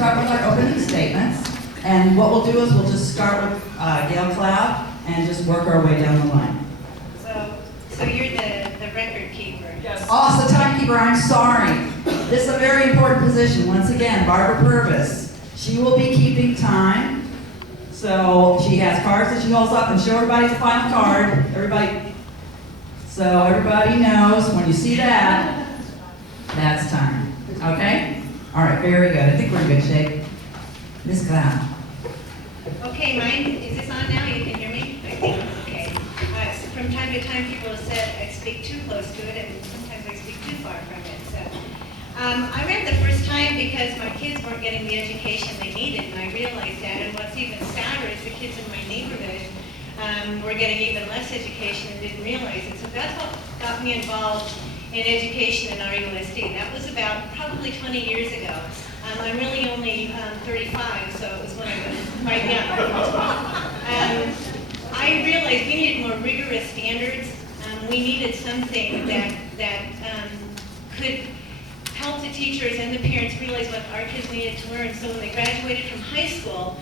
start with our opening statements. And what we'll do is we'll just start with Gayle Cloud and just work our way down the line. So you're the record keeper. Yes. Oh, it's the timekeeper, I'm sorry. This is a very important position. Once again, Barbara Purvis. She will be keeping time. So she has cards that she holds up and show everybody the final card. So everybody knows when you see that, that's time. Okay? All right, very good. I think we're in good shape. Ms. Cloud. Okay, is this on now? You can hear me? I think, okay. From time to time, people have said I speak too close to it, and sometimes I speak too far from it. So, I ran the first time because my kids weren't getting the education they needed, and I realized that. And what's even sadder is the kids in my neighborhood were getting even less education and didn't realize it. So that's what got me involved in education in RUSD. That was about probably 20 years ago. I'm really only 35, so it was when I was quite young. I realized we needed more rigorous standards. We needed something that could help the teachers and the parents realize what our kids needed to learn. So when they graduated from high school,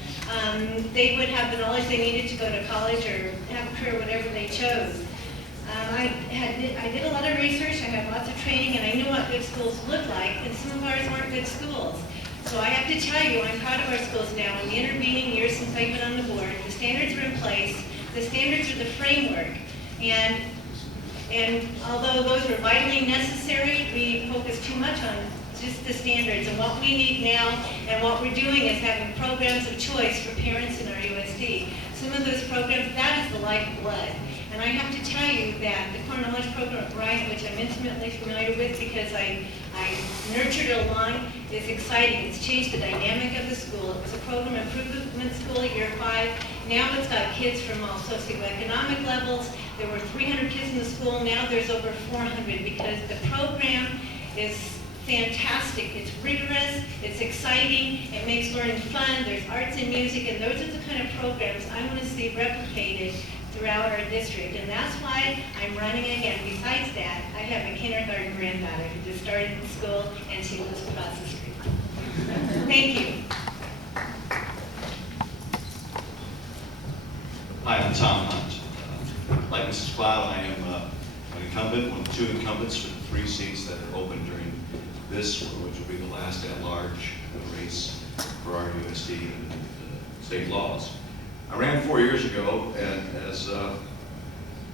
they would have the knowledge they needed to go to college or have a career, whatever they chose. I did a lot of research, I had lots of training, and I knew what good schools looked like, and some of ours weren't good schools. So I have to tell you, I'm proud of our schools now. In the intervening years since I've been on the board, the standards are in place, the standards are the framework, and although those are vitally necessary, we focus too much on just the standards. And what we need now, and what we're doing, is having programs of choice for parents in our USD. Some of those programs, that is the lifeblood. And I have to tell you that the Core Knowledge Program at Verizon, which I'm intimately familiar with because I nurtured it along, is exciting. It's changed the dynamic of the school. It was a program improvement school at year 5. Now it's got kids from all socioeconomic levels. There were 300 kids in the school. Now there's over 400 because the program is fantastic. It's rigorous, it's exciting, it makes learning fun, there's arts and music, and those are the kind of programs I want to see replicated throughout our district, and that's why I'm running again. Besides that, I have a kindergarten granddaughter who just started in school, and she lives across the street. Thank you. Hi, I'm Tom Hunt. Like Mrs. Cloud, I am an incumbent, one of 2 incumbents for the 3 seats that are open during this, which will be the last at-large race for our USD and state laws. I ran 4 years ago, and as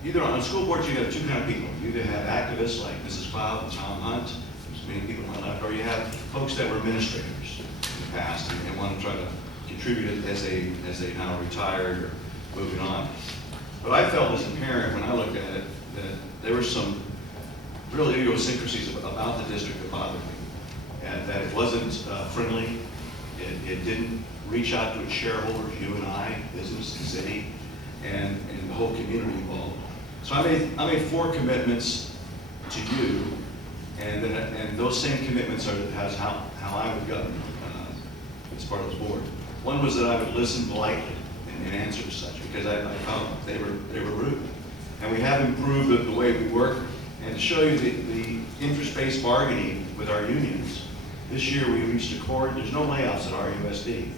either on school boards you have 2 kind of people. You either have activists like Mrs. Cloud and Tom Hunt, there's many people on that, or you have folks that were administrators in the past and want to try to contribute as they now retired or moving on. But I felt as a parent when I looked at it that there were some real idiosyncrasies about the district that bothered me, and that it wasn't friendly. It didn't reach out to its shareholders, you and I, business, the city, and the whole community involved. So I made 4 commitments to you, and those same commitments are how I would govern as part of the board. One was that I would listen politely and answer to such, because I felt they were rude. And we have improved the way we work. And to show you the interest-based bargaining with our unions, this year we reached accord. There's no layoffs at RUSD.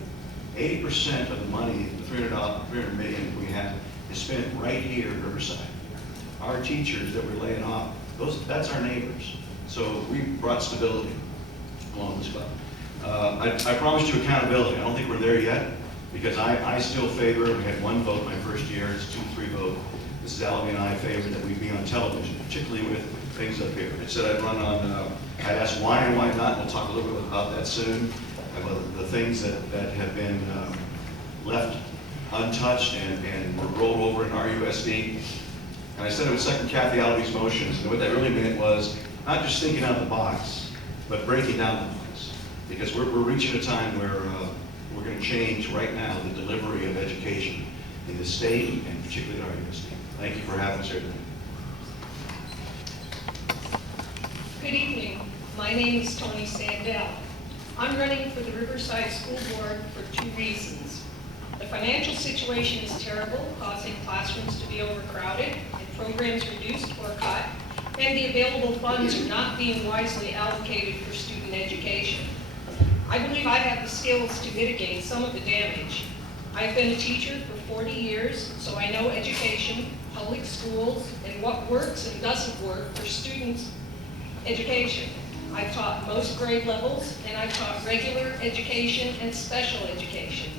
80% of the money, the $300 million we have, is spent right here in Riverside. Our teachers that we're laying off, that's our neighbors. So we brought stability along this club. I promised you accountability. I don't think we're there yet, because I still favor, we had 1 vote my first year, it's 2-3 vote. Mrs. Allaby and I favor that we be on television, particularly with things up here. It said I'd run on, I asked why and why not, and we'll talk a little bit about that soon, about the things that have been left untouched and were rolled over in RUSD. And I said it would second Kathy Allaby's motions, and what that really meant was not just thinking out of the box, but breaking down the box. Because we're reaching a time where we're going to change right now the delivery of education in the state and particularly at RUSD. Thank you for having us here today. Good evening. My name is Toni Sandell. I'm running for the Riverside School Board for 2 reasons. The financial situation is terrible, causing classrooms to be overcrowded and programs reduced or cut, and the available funds are not being wisely allocated for student education. I believe I have the skills to mitigate some of the damage. I've been a teacher for 40 years, so I know education, public schools, and what works and doesn't work for students' education. I've taught most grade levels, and I've taught regular education and special education.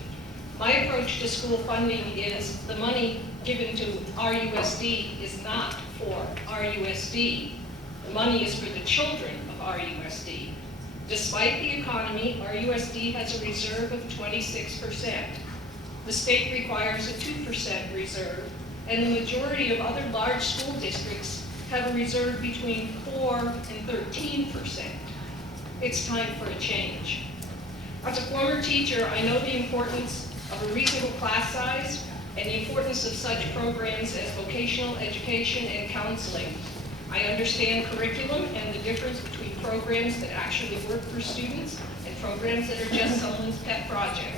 My approach to school funding is the money given to RUSD is not for RUSD. The money is for the children of RUSD. Despite the economy, RUSD has a reserve of 26%. The state requires a 2% reserve, and the majority of other large school districts have a reserve between 4 and 13%. It's time for a change. As a former teacher, I know the importance of a reasonable class size and the importance of such programs as vocational education and counseling. I understand curriculum and the difference between programs that actually work for students and programs that are just someone's pet project.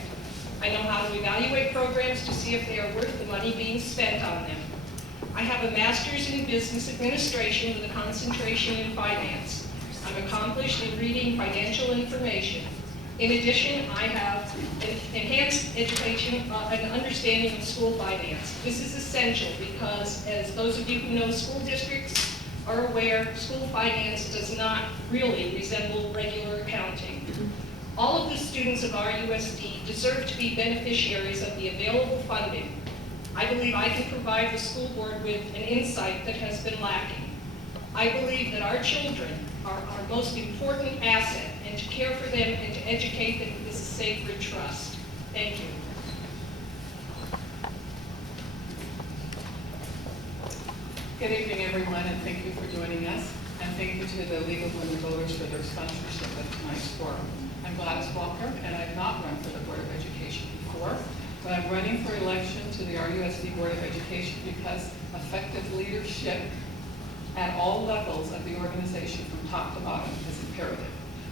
I know how to evaluate programs to see if they are worth the money being spent on them. I have a master's in business administration with a concentration in finance. I'm accomplished in reading financial information. In addition, I have an enhanced education and understanding of school finance. This is essential because, as those of you who know school districts are aware, school finance does not really resemble regular accounting. All of the students of RUSD deserve to be beneficiaries of the available funding. I believe I can provide the school board with an insight that has been lacking. I believe that our children are our most important asset, and to care for them and to educate them is a sacred trust. Thank you. Good evening, everyone, and thank you for joining us. And thank you to the League of Women Voters for their sponsorship of tonight's forum. I'm Gladys Walker, and I've not run for the Board of Education before, but I'm running for election to the RUSD Board of Education because effective leadership at all levels of the organization from top to bottom is imperative.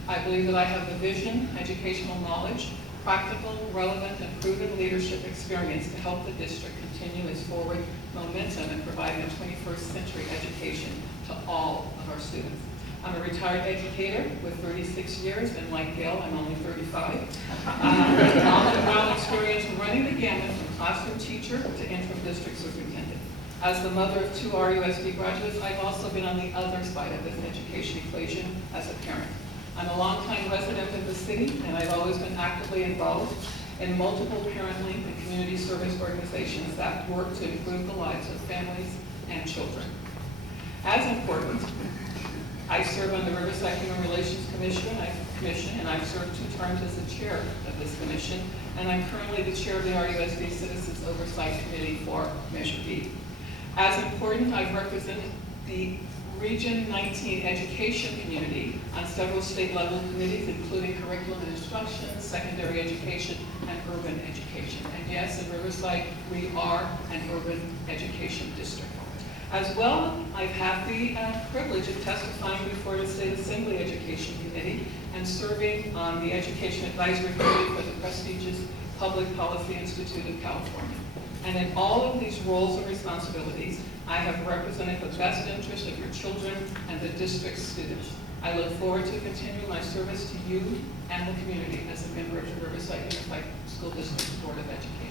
I believe that I have the vision, educational knowledge, practical, relevant, and proven leadership experience to help the district continue its forward momentum and providing a 21st century education to all of our students. I'm a retired educator with 36 years, and like GAYLE, I'm only 35. Well experience running the gamut from classroom teacher to interim district superintendent. As the mother of 2 RUSD graduates, I've also been on the other side of this education equation as a parent. I'm a longtime resident of the city, and I've always been actively involved in multiple parent-linked and community service organizations that work to improve the lives of families and children. As important, I serve on the Riverside Human Relations Commission, and I've served 2 terms as the chair of this commission, and I'm currently the chair of the RUSD Citizens Oversight Committee for Measure B. As important, I've represented the Region 19 education community on several state-level committees, including curriculum and instruction, secondary education, and urban education. And yes, in Riverside, we are an urban education district. As well, I've had the privilege of testifying before the State Assembly Education Committee and serving on the Education Advisory Committee for the prestigious Public Policy Institute of California. And in all of these roles and responsibilities, I have represented the best interest of your children and the district's students. I look forward to continuing my service to you and the community as a member of the Riverside Unified School District Board of Education.